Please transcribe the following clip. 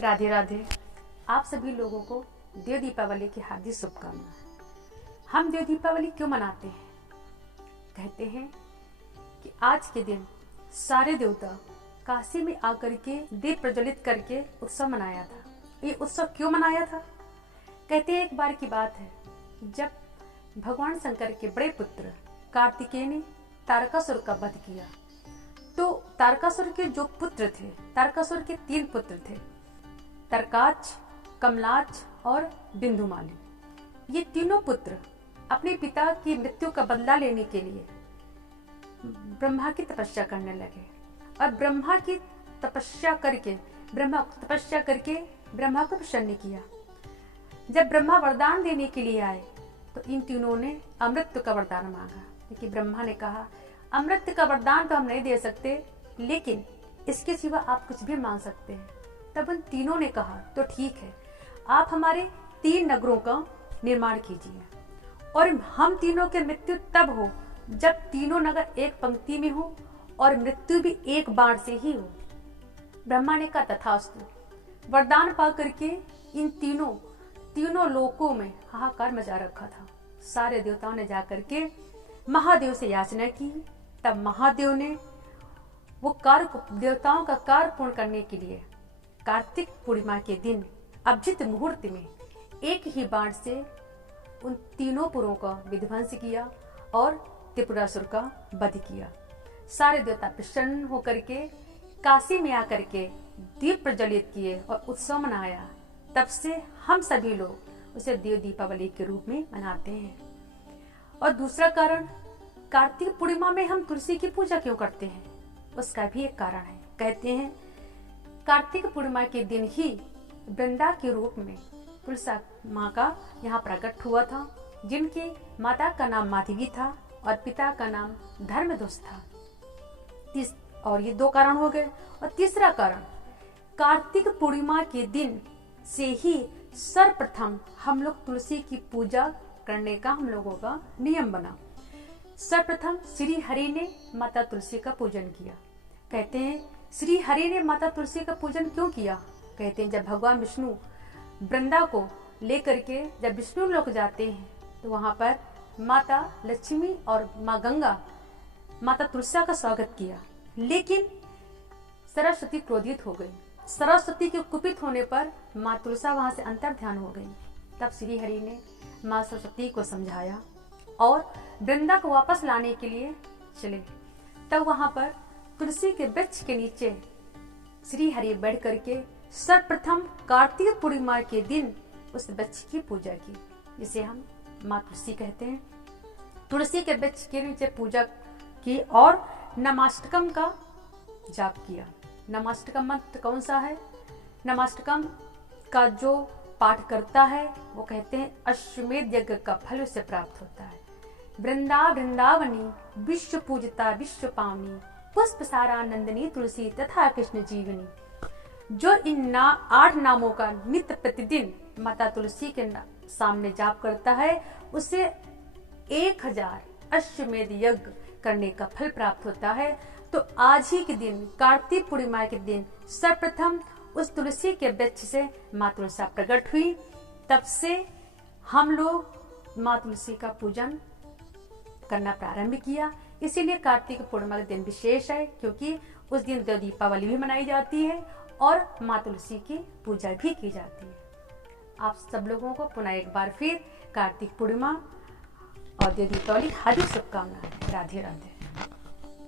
राधे राधे। आप सभी लोगों को देव दीपावली की हार्दिक शुभकामनाएं। हम देव दीपावली क्यों मनाते हैं? कहते हैं कि आज के दिन सारे देवता काशी में आकर के दीप प्रज्वलित करके उत्सव मनाया था। ये उत्सव क्यों मनाया था? कहते हैं एक बार की बात है, जब भगवान शंकर के बड़े पुत्र कार्तिकेय ने तारकासुर का वध किया, तो तारकासुर के जो पुत्र थे, तारकासुर के 3 पुत्र थे, तरकाच, कमलाच और बिंदुमाली। ये तीनों पुत्र अपने पिता की मृत्यु का बदला लेने के लिए ब्रह्मा की तपस्या करने लगे और ब्रह्मा को प्रसन्न किया। जब ब्रह्मा वरदान देने के लिए आए तो इन तीनों ने अमृत का वरदान मांगा, क्योंकि ब्रह्मा ने कहा अमृत का वरदान तो हम नहीं दे सकते, लेकिन इसके सिवा आप कुछ भी मांग सकते हैं। तब उन तीनों ने कहा तो ठीक है, आप हमारे 3 नगरों का निर्माण कीजिए और हम तीनों की मृत्यु तब हो जब तीनों नगर एक पंक्ति में हो और मृत्यु भी एक बाण से ही हो। ब्रह्मा ने कहा तथास्तु। वरदान पा करके इन तीनों लोकों में हाहाकार मचा रखा था। सारे देवताओं ने जाकर के महादेव से याचना की। तब महादेव ने वो देवताओं का कार्य पूर्ण करने के लिए कार्तिक पूर्णिमा के दिन अभिजित मुहूर्त में एक ही बाण से उन तीनों पुरों का विध्वंस किया और त्रिपुरासुर का वध किया। सारे देवता प्रसन्न होकर के काशी में आकर के दीप प्रज्वलित किए और उत्सव मनाया। तब से हम सभी लोग उसे देव दीपावली के रूप में मनाते हैं। और दूसरा कारण, कार्तिक पूर्णिमा में हम तुलसी की पूजा क्यों करते हैं? उसका भी एक कारण है। कहते हैं कार्तिक पूर्णिमा के दिन ही वृंदा के रूप में तुलसा माँ का यहाँ प्रकट हुआ था, जिनकी माता का नाम माधवी था और पिता का नाम धर्मध्वज था। और ये 2 कारण हो गए। और तीसरा कारण, कार्तिक पूर्णिमा के दिन से ही सर्वप्रथम हम लोग तुलसी की पूजा करने का हम लोगों का नियम बना। सर्वप्रथम श्री हरि ने माता तुलसी का पूजन किया। कहते हैं श्री हरि ने माता तुलसी का पूजन क्यों किया? कहते हैं जब भगवान विष्णु वृंदा को लेकर के जब विष्णु लोक जाते हैं तो वहां पर माता लक्ष्मी और माँ गंगा माता तुलसी का स्वागत किया, लेकिन सरस्वती क्रोधित हो गई। सरस्वती के कुपित होने पर माँ तुलसी वहां से अंतर ध्यान हो गई। तब श्री हरि ने माँ सरस्वती को समझाया और वृंदा को वापस लाने के लिए चले। तब वहां पर तुलसी के वृक्ष के नीचे श्री हरि बैठ करके सर्वप्रथम कार्तिक पूर्णिमा के दिन उस वृक्ष की पूजा की, जिसे हम माँ तुलसी कहते हैं। तुलसी के वृक्ष के नीचे पूजा की और नमाष्टकम का जाप किया। नमाष्टकम मंत्र कौन सा है? नमाष्टकम का जो पाठ करता है वो कहते हैं अश्वमेध यज्ञ का फल उसे प्राप्त होता है। वृंदावनी विश्व पूजता विश्व पावनी, पुष्प सारा नंदनी तुलसी तथा कृष्ण जीवनी। जो इन 8 नामों का नित्य प्रतिदिन माता तुलसी के सामने जाप करता है, उसे 1000 अश्वमेध यज्ञ करने का फल प्राप्त होता है। तो आज ही के दिन, कार्तिक पूर्णिमा के दिन, सर्वप्रथम उस तुलसी के वृक्ष से माँ तुलसी प्रकट हुई। तब से हम लोग माँ तुलसी का पूजन करना प्रारंभ किया। इसीलिए कार्तिक पूर्णिमा का दिन विशेष है, क्योंकि उस दिन देव दीपावली भी मनाई जाती है और माँ तुलसी की पूजा भी की जाती है। आप सब लोगों को पुनः एक बार फिर कार्तिक पूर्णिमा और देव दीपावली हार्दिक शुभकामनाएं। राधे राधे।